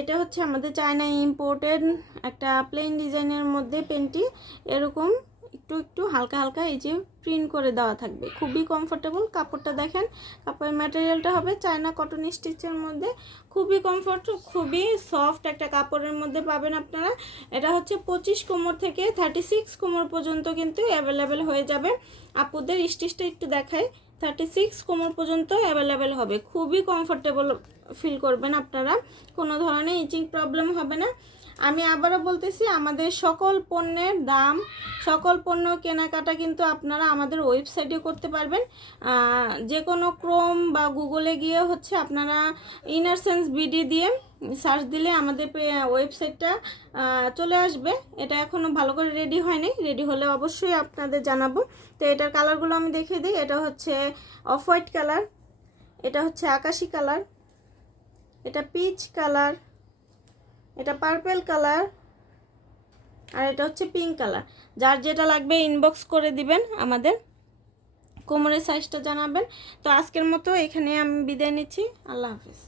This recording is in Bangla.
এটা হচ্ছে আমাদের চায়না ইম্পোর্টেড একটা প্লেন ডিজাইনের মধ্যে পেনটি। এরকম একটু একটু হালকা হালকা এই যে প্রিন্ট করে দেওয়া থাকবে। খুবই কমফোর্টেবল কাপড়টা দেখেন। কাপড়ের ম্যাটেরিয়ালটা হবে চায়না কটন স্টিচের মধ্যে। খুবই কমফোর্ট খুবই সফট একটা কাপড়ের মধ্যে পাবেন আপনারা। এটা হচ্ছে পঁচিশ কোমর থেকে থার্টি সিক্স কোমর পর্যন্ত কিন্তু অ্যাভেলেবেল হয়ে যাবে। আপুদের স্টিচটা একটু দেখাই। থার্টি সিক্স কোমর পর্যন্ত অ্যাভেলেবেল হবে। খুবই কমফোর্টেবল ফিল করবেন আপনারা। কোনো ধরনের ইচিং প্রবলেম হবে না। আমি আবারও বলতেছি, আমাদের সকল পণ্যের দাম, সকল পণ্য কেনাকাটা কিন্তু আপনারা আমাদের ওয়েবসাইটে করতে পারবেন। যে কোনো ক্রোম বা গুগলে গিয়ে হচ্ছে আপনারা ইনার সেন্স বিডি দিয়ে সার্চ দিলে আমাদের ওয়েবসাইটটা চলে আসবে। এটা এখনও ভালো করে রেডি হয়নি। রেডি হলে অবশ্যই আপনাদের জানাব। তো এটার কালারগুলো আমি দেখিয়ে দিই। এটা হচ্ছে অফ হোয়াইট কালার এটা হচ্ছে আকাশি কালার এটা পিচ কালার এটা পার্পেল কালার আর এটা হচ্ছে পিঙ্ক কালার যার যেটা লাগবে ইনবক্স করে দিবেন আমাদের। কোমরের সাইজটা জানাবেন। তো আজকের মতো এখানে আমি বিদায় নিচ্ছি। আল্লাহ হাফিজ।